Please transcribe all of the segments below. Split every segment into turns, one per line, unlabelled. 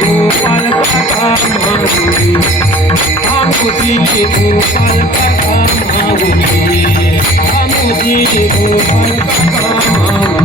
গোপাল কাকা মাগুলি আমুজি গোপাল কাকা মাগুলি আমুজি গোপাল কাকা মাগুলি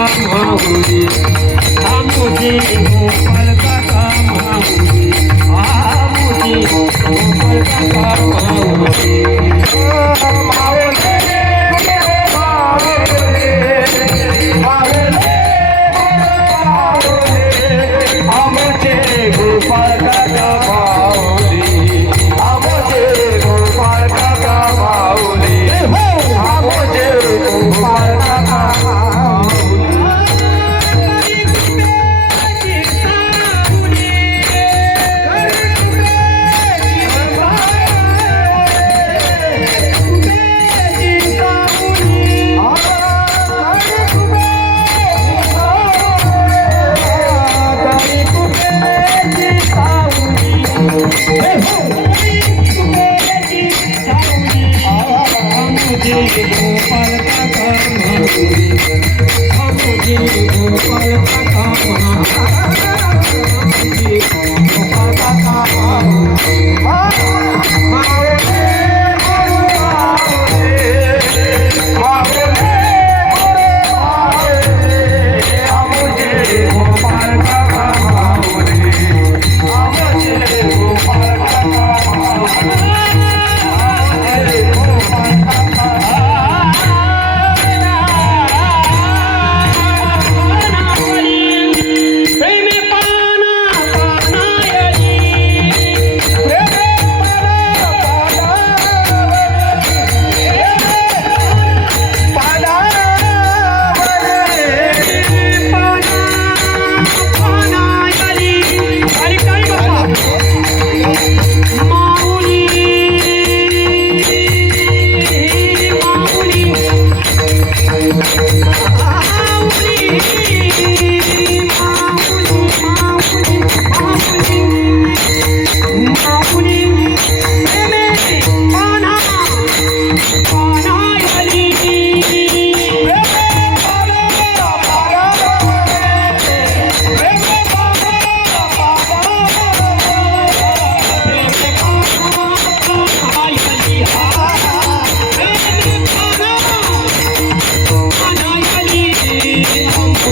काम होगी आ मुझे ऊपर का काम होगी आ मुझे ऊपर का काम होगी যে গোপাল কথা মহাপুরী ভব যে গোপাল কথা মহাপুরী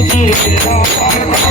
Thank.